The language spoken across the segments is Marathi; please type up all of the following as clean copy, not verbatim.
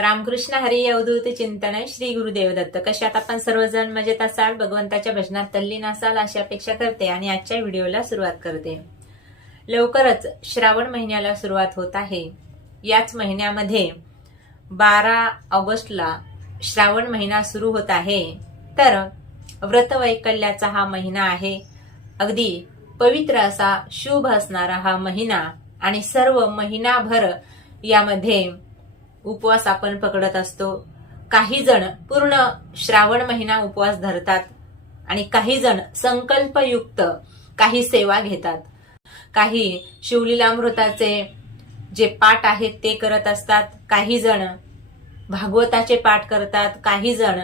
रामकृष्ण हरी अवधूत चिंतन श्री गुरुदेव दत्त. कशात आपण सर्वजण मजेत असाल, भगवंताच्या भजनात तल्लीन असाल अशी अपेक्षा करते आणि आजच्या व्हिडिओला सुरुवात करते. लवकरच श्रावण महिन्याला सुरुवात होत आहे. याच महिन्यामध्ये 12 ऑगस्टला श्रावण महिना सुरू होत आहे. तर व्रतवैकल्याचा हा महिना आहे. अगदी पवित्र असा शुभ असणारा हा महिना आणि सर्व महिनाभर यामध्ये उपवास आपण पकडत असतो. काही जण पूर्ण श्रावण महिना उपवास धरतात आणि काही जण संकल्पयुक्त काही सेवा घेतात. काही शिवलीलामृताचे जे पाठ आहेत ते करत असतात, काही जण भागवताचे पाठ करतात, काही जण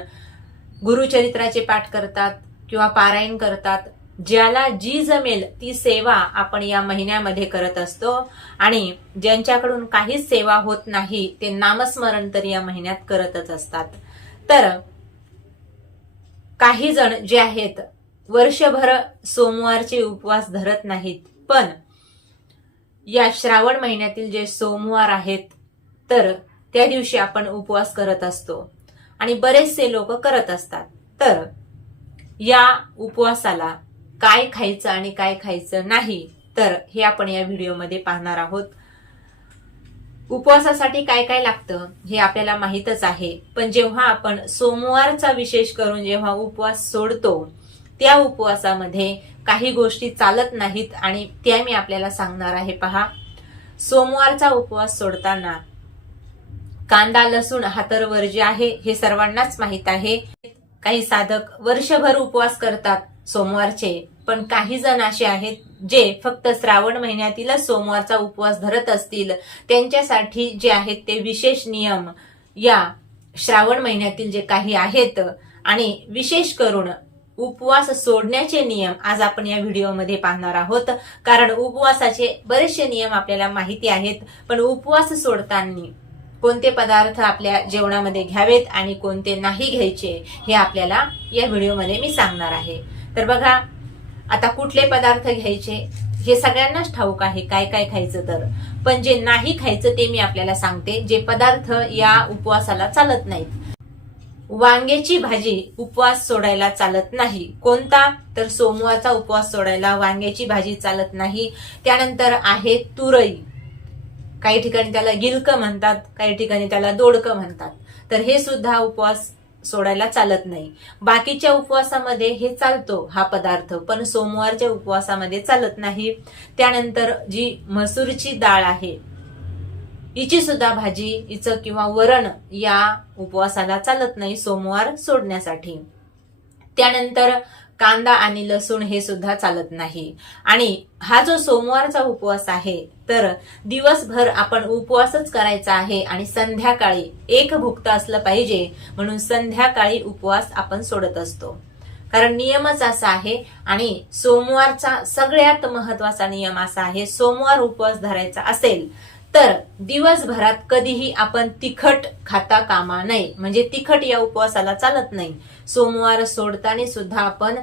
गुरुचरित्राचे पाठ करतात किंवा पारायण करतात. ज्याला जी जमेल ती सेवा आपण या महिन्यामध्ये करत असतो आणि ज्यांच्याकडून काहीच सेवा होत नाही ते नामस्मरण तर या महिन्यात करतच असतात. तर काही जण जे आहेत वर्षभर सोमवारचे उपवास धरत नाहीत, पण या श्रावण महिन्यातील जे सोमवार आहेत तर त्या दिवशी आपण उपवास करत असतो आणि बरेचसे लोक करत असतात. तर या उपवासाला काय खायचं आणि काय खायचं नाही तर हे आपण या व्हिडिओमध्ये पाहणार आहोत. उपवासासाठी काय काय लागतं हे आपल्याला माहीतच आहे, पण जेव्हा आपण सोमवारचा विशेष करून जेव्हा उपवास सोडतो त्या उपवासामध्ये काही गोष्टी चालत नाहीत आणि त्या मी आपल्याला सांगणार आहे. पहा, सोमवारचा उपवास सोडताना कांदा लसूण हा तर वर्ज्य आहे, हे सर्वांनाच माहित आहे. काही साधक वर्षभर उपवास करतात सोमवारचे, पण काही जण असे आहेत जे फक्त श्रावण महिन्यातीलच सोमवारचा उपवास धरत असतील. त्यांच्यासाठी जे आहेत ते विशेष नियम या श्रावण महिन्यातील जे काही आहेत आणि विशेष करून उपवास सोडण्याचे नियम आज आपण या व्हिडिओमध्ये पाहणार आहोत. कारण उपवासाचे बरेचसे नियम आपल्याला माहिती आहेत, पण उपवास सोडताना कोणते पदार्थ आपल्या जेवणामध्ये घ्यावेत आणि कोणते नाही घ्यायचे हे आपल्याला या व्हिडिओमध्ये मी सांगणार आहे. तर बघा, आता कुठले पदार्थ घ्यायचे हे सगळ्यांनाच ठाऊक आहे काय काय खायचं, तर पण जे नाही खायचं ते मी आपल्याला सांगते. जे पदार्थ या उपवासाला चालत नाहीत. वांग्याची भाजी उपवास सोडायला चालत नाही. कोणता? तर सोमवारचा उपवास सोडायला वांग्याची भाजी चालत नाही. त्यानंतर आहे तुरई, काही ठिकाणी त्याला गिलकं म्हणतात, काही ठिकाणी त्याला दोडकं म्हणतात. तर हे सुद्धा उपवास सोडायला चालत नाही. बाकीच्या उपवासामध्ये हे चालतो हा पदार्थ, पण सोमवारच्या उपवासामध्ये चालत नाही. त्यानंतर जी मसूरची डाळ आहे हिची सुद्धा भाजी, हिचं किंवा वरण या उपवासाला चालत नाही सोमवार सोडण्यासाठी. त्यानंतर कांदा आणि लसूण हे सुद्धा चालत नाही. आणि हा जो सोमवारचा उपवास आहे तर दिवसभर आपण उपवासच करायचा आहे आणि संध्याकाळी एक भुक्त असलं पाहिजे, म्हणून संध्याकाळी उपवास आपण सोडत असतो. कारण नियमच असा आहे. आणि सोमवारचा सगळ्यात महत्वाचा नियम असा आहे, सोमवार उपवास धरायचा असेल तर दिवसभरात कधीही आपण तिखट खाता कामा नये. म्हणजे तिखट या उपवासाला चालत नाही. सोमवार सोडताना सुद्धा आपण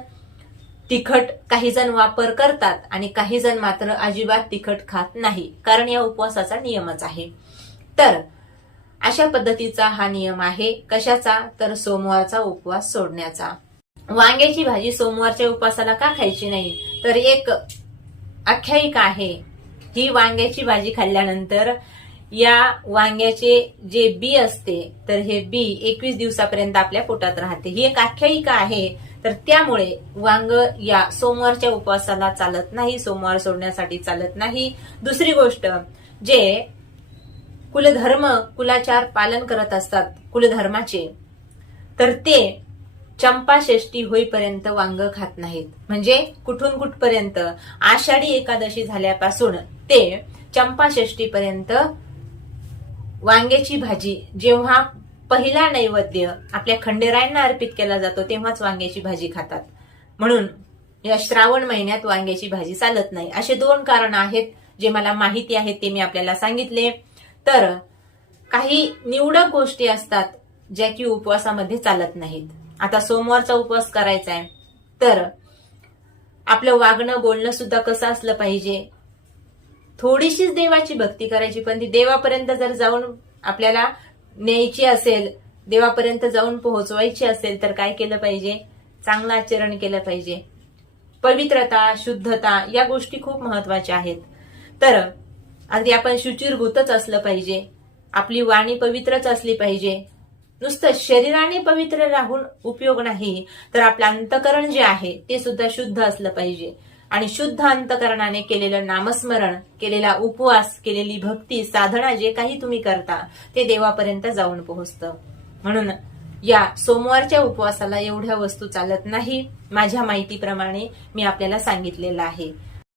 तिखट काही जण वापर करतात आणि काही जण मात्र अजिबात तिखट खात नाही, कारण या उपवासाचा नियमच आहे. तर अशा पद्धतीचा हा नियम आहे. कशाचा? तर सोमवारचा उपवास सोडण्याचा. वांग्याची भाजी सोमवारच्या उपवासाला का खायची नाही? तर एक आख्यायिका आहे. ही वांग्याची भाजी खाल्ल्यानंतर या वांग्याचे जे बी असते तर हे बी 21 दिवसापर्यंत आपल्या पोटात राहते. ही एक आख्यायिका आहे. तर त्यामुळे वांग या सोमवारच्या उपवासाला चालत नाही, सोमवार सोडण्यासाठी चालत नाही. दुसरी गोष्ट, जे कुलाचार पालन करत असतात कुलधर्माचे, तर ते चंपाषष्ठी होईपर्यंत वांग खात नाहीत. म्हणजे कुठून कुठपर्यंत? आषाढी एकादशी झाल्यापासून ते चंपाषष्ठी पर्यंत वांग्याची भाजी, जेव्हा पहिला नैवेद्य आपल्या खंडेरायांना अर्पित केला जातो तेव्हाच वांग्याची भाजी खातात. म्हणून या श्रावण महिन्यात वांग्याची भाजी चालत नाही. असे 2 कारण आहेत जे मला माहिती आहेत, ते मी आपल्याला सांगितले. तर काही निवडक गोष्टी असतात ज्या की उपवासामध्ये चालत नाहीत. आता सोमवारचा उपवास करायचा आहे तर आपलं वागणं बोलणं सुद्धा कसं असलं पाहिजे? थोडीशीच देवाची भक्ती करायची, पण ती देवापर्यंत जर जाऊन आपल्याला न्यायची असेल, देवापर्यंत जाऊन पोहोचवायची असेल तर काय केलं पाहिजे? चांगलं आचरण केलं पाहिजे. पवित्रता, शुद्धता या गोष्टी खूप महत्वाच्या आहेत. तर अगदी आपण शुचिर्भूतच असलं पाहिजे, आपली वाणी पवित्रच असली पाहिजे. नुसतं शरीराने पवित्र राहून उपयोग नाही, तर आपलं अंतकरण जे आहे ते सुद्धा शुद्ध असलं पाहिजे. आणि शुद्ध अंतकरणाने केलेलं नामस्मरण, केलेला उपवास, केलेली भक्ती, साधना जे काही तुम्ही करता ते देवापर्यंत जाऊन पोहोचतं. म्हणून या सोमवारच्या उपवासाला एवढ्या वस्तू चालत नाही. माझ्या माहितीप्रमाणे मी आपल्याला सांगितलेलं आहे.